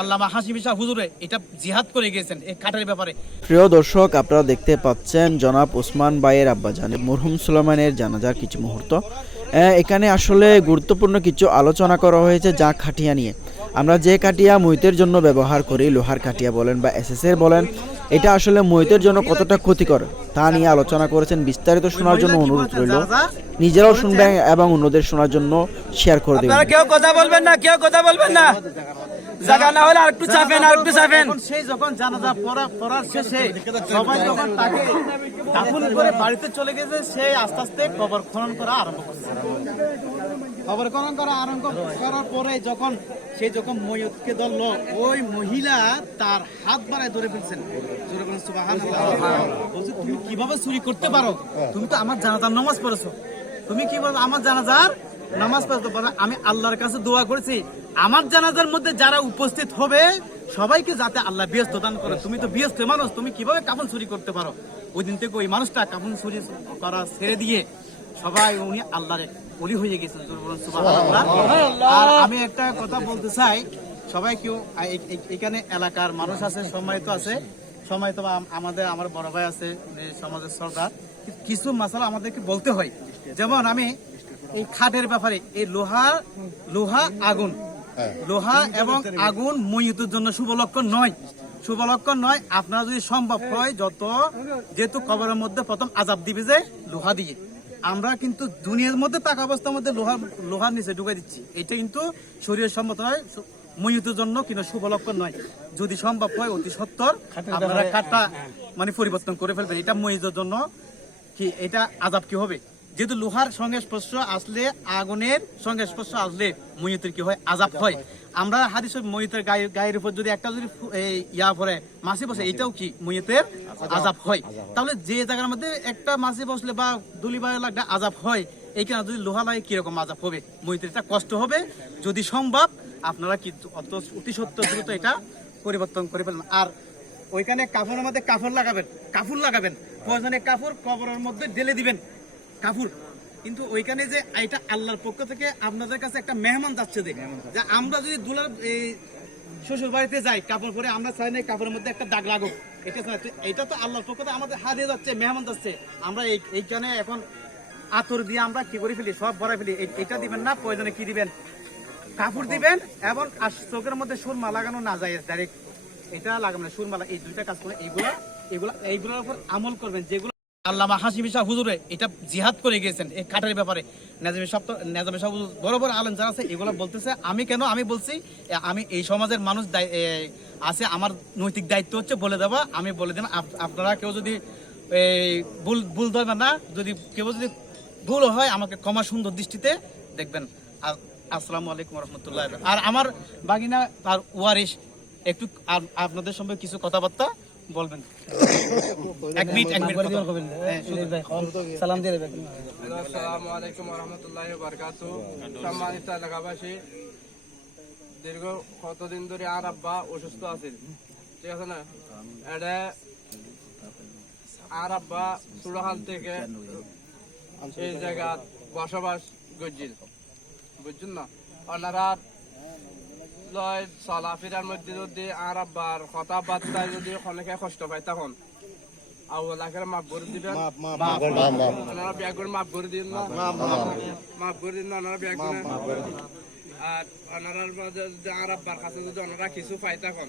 আল্লামা হাসিমি হুজুরে এটা জিহাদ করে গিয়েছেন এই কাঠের ব্যাপারে। প্রিয় দর্শক আপনারা দেখতে পাচ্ছেন জনাব ওসমান ভাইয়ের আব্বাজান মরহুম সুলেমানের জানাজার কিছু মুহূর্ত। এখানে আসলে গুরুত্বপূর্ণ কিছু আলোচনা করা হয়েছে যা খাটিয়া নিয়ে। আমরা যে কাটিয়া মৈতের জন্য ব্যবহার করি লোহার কাটিয়া বলেন বা এসএসের বলেন এটা আসলে মৈতের জন্য কতটা ক্ষতিকর তা নিয়ে আলোচনা করেছেন বিস্তারিত শোনার জন্য অনুরোধ রইল। নিজেরাও শুনবেন এবং অন্যদের শোনার জন্য শেয়ার করে দেবেন। কেউ কথা বলবেন না কেউ কথা বলবেন না। জায়গা না হলে আরেকটু চাপেন আরেকটু চাপেন। সেই যখন জানাজা পড়া পড়ার শেষে সবাই যখন তাকে দাফন করে বাড়িতে চলে গেছে সে আস্তে আস্তে কবর খনন করা আরম্ভ করছে। কবর খনন করা আরম্ভ করার পরে যখন সে যখন ময়ূরকে ধরল ওই মহিলা তার হাত বাড়ায় ধরে ফেলছেন। বলছে তুমি কীভাবে চুরি করতে পারো? তুমি তো আমার জানাজার নামাজ পড়েছো। তুমি কি বলছো আমার জানাজার নামাজ পড়তে পারো আমি আল্লাহর কাছে দোয়া করেছি। আমার জানাজার মধ্যে যারা উপস্থিত হবে সবাইকে যাতে আল্লাহ ব্যস্ত দান করে। তুমি তো ব্যস্ত মানুষ তুমি কীভাবে কাপন চুরি করতে পারো? ওই দিন থেকে ওই মানুষটা কাপন চুরি করা ছেড়ে দিয়ে সবাই উনি আল্লাহর অলি হয়ে গেছেন। আর আমি একটা কথা বলতে চাই সবাই কেউ এখানে এলাকার মানুষ আছে সম্মানিত আছে। সম্মানিত আম- আমাদের আমার বড় ভাই আছে সমাজের সরকার। কিছু মশালা আমাদেরকে বলতে হয়। যেমন আমি এই খাটের ব্যাপারে এই লোহা লোহা আগুন। লোহা এবং আগুন ময়ূতের জন্য শুভ লক্ষণ নয়। শুভ লক্ষণ নয় আপনারা যদি সম্ভব হয় যত যেহেতু কবরের মধ্যে প্রথম আজাব দিবে যে লোহা দিয়ে। আমরা কিন্তু দুনিয়ার মধ্যে টাকা অবস্থার মধ্যে লোহা লোহার নিচে ঢুকে দিচ্ছি। এটা কিন্তু শরীরের সম্মত নয় ময়ূতের জন্য কিন্তু শুভ লক্ষণ নয়। যদি সম্ভব হয় অতি সত্তর আপনারা কাঠটা মানে পরিবর্তন করে ফেলবেন। এটা ময়ূতের জন্য কি এটা আজাব কি হবে? যেহেতু লোহার সঙ্গে স্পর্শ আসলে আগুনের সঙ্গে স্পর্শ আসলে ময়ূতের কি হয়? আজাব হয়। আমরা হাদিস ময়ূতের গায়ে গায়ের উপর যদি একটা যদি ইয়া পরে মাছি বসে এটাও কি? ময়ূতের আজাব হয়। তাহলে যে জায়গার মধ্যে একটা মাছি বসলে বা দুলি বা লাগলে আজাব হয় এইখানে যদি লোহা লাগে কীরকম আজাব হবে? ময়ূতের এটা কষ্ট হবে। যদি সম্ভব আপনারা কি অত অতি সত্য দ্রুত এটা পরিবর্তন করে ফেলেন। আর ওইখানে কাপড়ের মধ্যে কাপড় লাগাবেন কাপড় লাগাবেন। প্রয়োজনে কাপড় কবরের মধ্যে ঢেলে দিবেন। কাপড় কিন্তু ওইখানে যে এটা আল্লাহর পক্ষ থেকে আপনাদের কাছে একটা মেহমান যাচ্ছে দেখে। যে আমরা যদি দুলার শ্বশুর বাড়িতে যাই কাপড় পরে আমরা চাই না কাপড়ের মধ্যে একটা দাগ লাগুক। এটা চাই এটা তো আল্লাহর পক্ষ থেকে আমাদের হারিয়ে যাচ্ছে মেহমান যাচ্ছে। আমরা এই এইখানে এখন আতর দিয়ে আমরা কি করে ফেলি? সব ভরাই ফেলি। এটা দিবেন না প্রয়োজনে কি দিবেন? কাপড় দিবেন এবং আর চোখের মধ্যে সুরমা লাগানো না যায় ডাইরেক্ট এটা লাগাবেন না সুরমা লা- এই দুইটা কাজ করে এইগুলা এগুলা এইগুলোর উপর আমল করবেন যেগুলো আল্লামা হাসিমি শাহ হুজুরে এটা জিহাদ করে গিয়েছেন এই কাঠের ব্যাপারে। নাজমি সাহ নাজমি শাহ হুজুর বড় বড় আলেম যারা আছে, এগুলো বলতেছে, আমি কেন? আমি বলছি আমি এই সমাজের মানুষ আছে, আমার নৈতিক দায়িত্ব হচ্ছে বলে দেওয়া, আমি বলে দেব আপনারা কেউ যদি ভুল ভুল ধরবেন না, যদি কেউ যদি ভুল হয়, আমাকে ক্ষমা সুন্দর দৃষ্টিতে দেখবেন। আসসালামু আলাইকুম রহমতুল্লাহ আর আমার বাগিনা আর ওয়ারিশ, একটু আপনাদের সঙ্গে কিছু কথাবার্তা বলবেন। এক মিনিট এক মিনিট কথা। হ্যাঁ, শুধু- সালাম দিয়ে দেবেন। আসসালামু আলাইকুম রহমতুল্লাহ বারকাতু সম্মানিত এলাকাবাসী দীর্ঘ কতদিন ধরে আর আব্বা অসুস্থ আছে ঠিক আছে না? এটা আর আব্বা সুরাহাল থেকে এই জায়গা বসবাস করছিল বুঝছেন না? ওনারা লয় চলাফেরার মধ্যে যদি আর আব্বার কথাবার্তা যদি অনেকে কষ্ট পায় তখন। আউলাকের মাপ করে দিবেন। ওনারা ব্যাগ করে মাপ করে দিন না? মাপ করে দিন না ওনারা ব্যাগ করে? আর ওনারার যদি আর আব্বার কাছে যদি ওনারা কিছু পাই তখন?